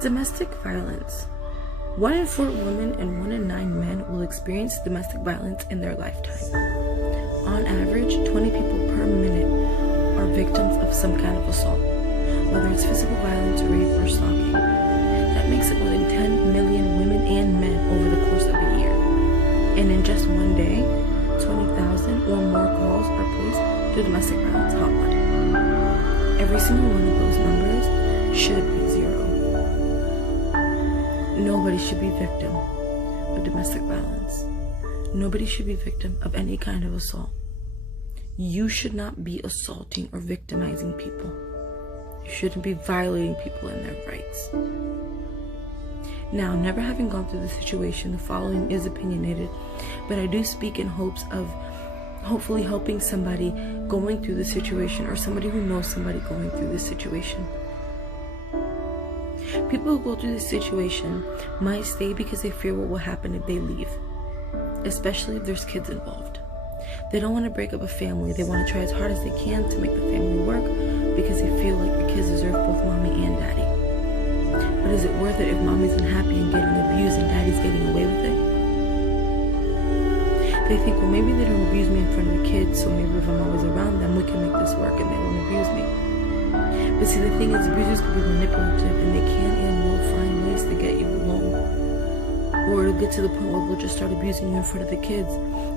Domestic violence. 1 in 4 women and 1 in 9 men will experience domestic violence in their lifetime. On average, 20 people per minute are victims of some kind of assault, whether it's physical violence, rape, or stalking. That makes it more than 10 million women and men over the course of a year. And in just one day, 20,000 or more calls are placed to domestic violence hotline. Every single one of those numbers should be 0. Nobody should be victim of domestic violence. Nobody should be victim of any kind of assault. You should not be assaulting or victimizing people. You shouldn't be violating people in their rights. Now, never having gone through the situation, the following is opinionated, but I do speak in hopes of hopefully helping somebody going through the situation or somebody who knows somebody going through this situation. People who go through this situation might stay because they fear what will happen if they leave, especially if there's kids involved. They don't want to break up a family. They want to try as hard as they can to make the family work because they feel like the kids deserve both mommy and daddy. But is it worth it if mommy's unhappy and getting abused and daddy's getting away with it? They think, well, maybe they don't abuse me in front of the kids, so maybe if I'm always around them, we can make this work and they won't abuse me. But see, the thing is, abusers can be manipulative and they can and will find ways to get you alone. Or it'll get to the point where they'll just start abusing you in front of the kids.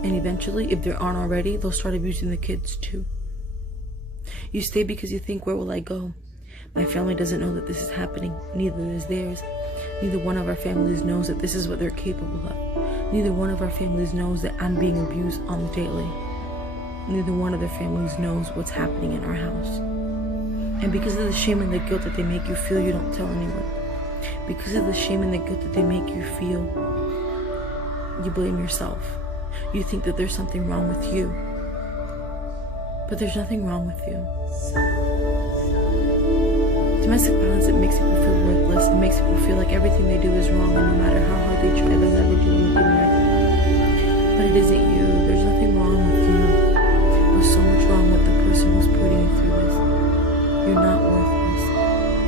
And eventually, if they aren't already, they'll start abusing the kids too. You stay because you think, where will I go? My family doesn't know that this is happening. Neither is theirs. Neither one of our families knows that this is what they're capable of. Neither one of our families knows that I'm being abused on the daily. Neither one of their families knows what's happening in our house. And because of the shame and the guilt that they make you feel, you don't tell anyone. Because of the shame and the guilt that they make you feel, you blame yourself. You think that there's something wrong with you. But there's nothing wrong with you. Domestic violence, it makes people feel worthless. It makes people feel like everything they do is wrong, and no matter how hard they try, they'll never do anything right. But it isn't you. There's nothing wrong with you. There's so much wrong with the person who's putting you through this. You're not worthless.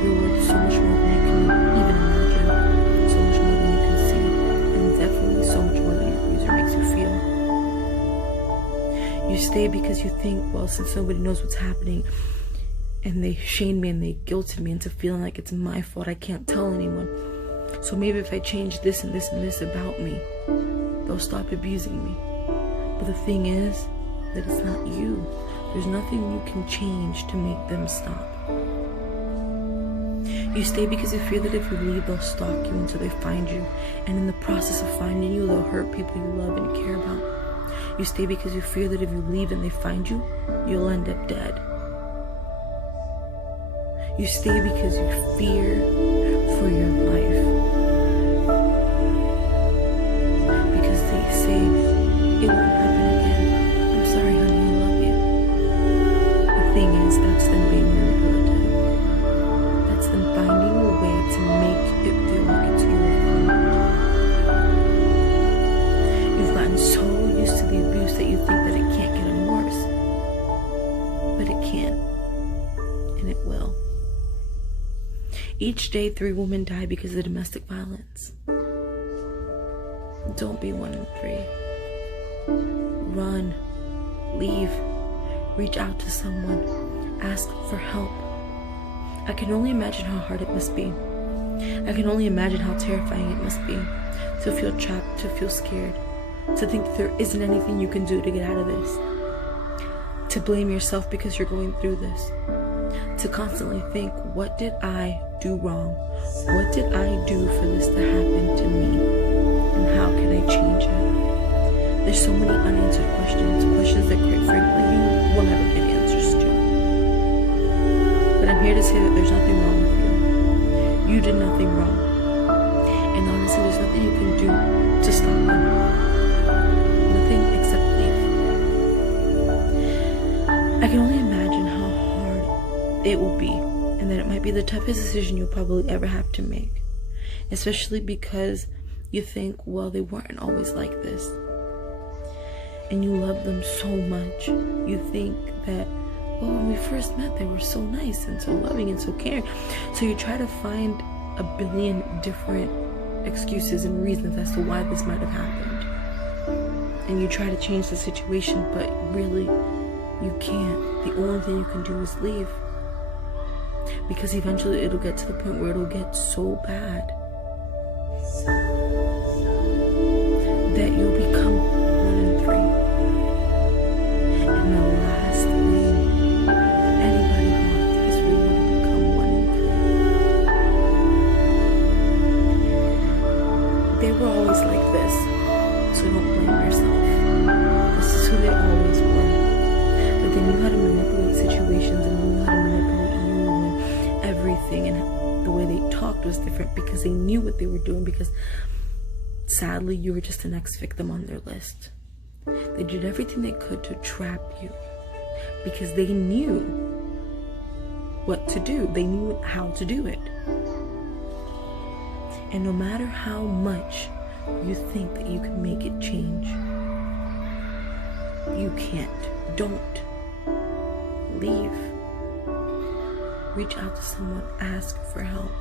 You're worth so much more than you can even imagine. So much more than you can see. And definitely so much more than your abuser makes you feel. You stay because you think, well, since nobody knows what's happening, and they shame me and they guilted me into feeling like it's my fault, I can't tell anyone. So maybe if I change this and this and this about me, they'll stop abusing me. But the thing is that it's not you. There's nothing you can change to make them stop. You stay because you fear that if you leave, they'll stalk you until they find you. And in the process of finding you, they'll hurt people you love and care about. You stay because you fear that if you leave and they find you, you'll end up dead. You stay because you fear for your life. Because they say, it won't happen again. I'm sorry, honey, I love you. The thing is, that's them being manipulative. That's them finding a way to make it feel like it's your fault. You've gotten so used to the abuse that you think that it can't get any worse. But it can. And it will. Each day, 3 women die because of domestic violence. Don't be 1 in 3. Run. Leave. Reach out to someone. Ask for help. I can only imagine how hard it must be. I can only imagine how terrifying it must be to feel trapped, to feel scared, to think that there isn't anything you can do to get out of this, to blame yourself because you're going through this, to constantly think, what did I do wrong? What did I do for this to happen to me? And how can I change it? There's so many unanswered questions that quite frankly you will never get answers to. But I'm here to say that there's nothing wrong with you. You did nothing wrong. And honestly, there's nothing you can do to stop them. Nothing except leave. I can only imagine how hard it will be, and that it might be the toughest decision you'll probably ever have to make, especially because you think, well, they weren't always like this, and you love them so much. You think that, well, when we first met, they were so nice and so loving and so caring, so you try to find a billion different excuses and reasons as to why this might have happened. And you try to change the situation, but really, you can't. The only thing you can do is leave. Because eventually it'll get to the point where it'll get so bad that you'll become 1 in 3. And the last thing anybody wants is for you to become 1 in 3. They were always like this, so don't blame yourself. This is who they always were. But they knew how to manipulate situations and knew how to manipulate you and everything, and the way they talked was different because they knew what they were doing, because sadly you were just the next victim on their list. They did everything they could to trap you because they knew what to do. They knew how to do it. And no matter how much you think that you can make it change, you can't. Don't. Leave. Reach out to someone, ask for help.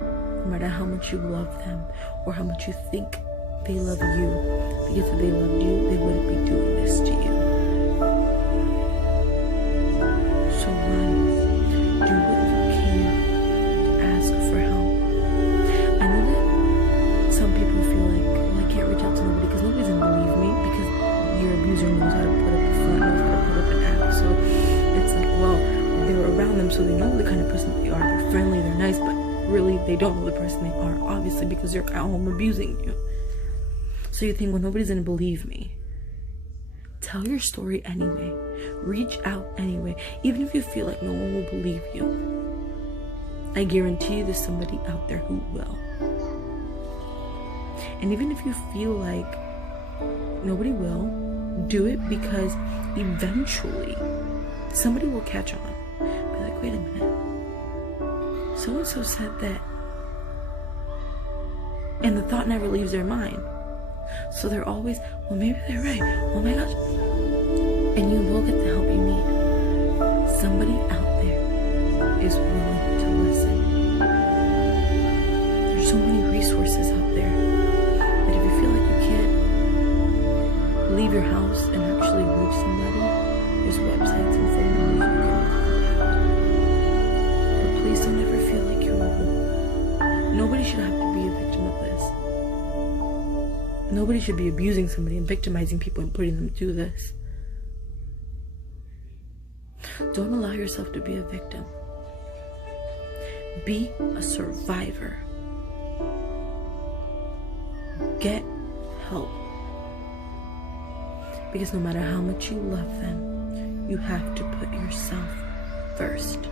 No matter how much you love them or how much you think they love you, because if they loved you, they wouldn't be doing this to you. So run. Do what you can to ask for help. I know that some people feel like, well, I can't reach out to nobody because nobody's gonna believe me, because your abuser knows how to put up a front, knows how to put up an act. So it's like, well, they were around them, so they know the kind of person they are. They're friendly, they're nice, but really they don't know the person they are, obviously, because they're at home abusing you. So you think, well, nobody's gonna believe me. Tell your story anyway. Reach out anyway, even if you feel like no one will believe you. I guarantee you there's somebody out there who will. And even if you feel like nobody will, do it, because eventually somebody will catch on. Be like, wait a minute, so-and-so said that. And the thought never leaves their mind. So they're always, well, maybe they're right. Oh my gosh. And you will get the help you need. Somebody out there is willing to listen. There's so many resources out there that if you feel like you can't leave your house and actually reach somebody, there's websites and phone numbers you can contact. But please don't ever feel like you're alone. Nobody should have to be a victim of this. Nobody should be abusing somebody and victimizing people and putting them through this. Don't allow yourself to be a victim. Be a survivor. Get help. Because no matter how much you love them, you have to put yourself first.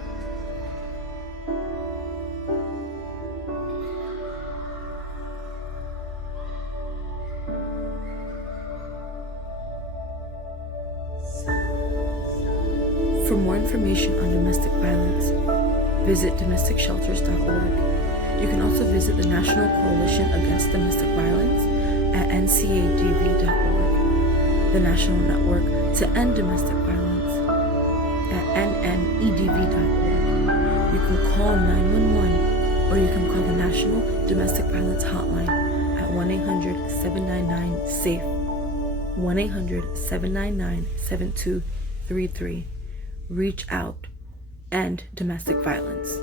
For more information on domestic violence, visit domesticshelters.org. You can also visit the National Coalition Against Domestic Violence at ncadv.org, the National Network to End Domestic Violence at nmedv.org. You can call 911, or you can call the National Domestic Violence Hotline at 1-800-799-SAFE, 1-800-799-7233. Reach out. End domestic violence.